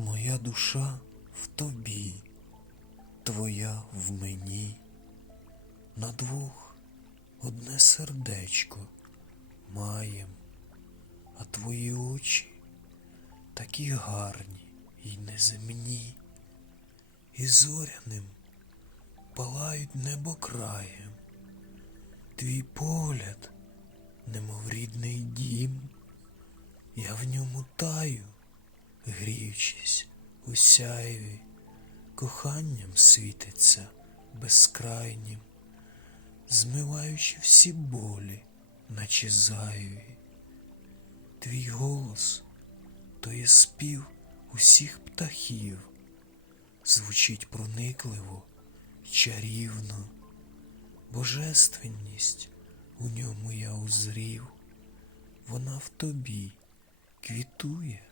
Моя душа в тобі, твоя в мені, на двох одне сердечко маєм, а твої очі такі гарні й неземні, і зоряним палають небо краєм, твій погляд, немов рідний дім, я в ньому таю, гріючись у сяйві, коханням світиться безкрайнім, змиваючи всі болі, наче зайві. Твій голос то є спів усіх птахів, звучить проникливо чарівно, божественність у ньому я узрів, вона в тобі квітує.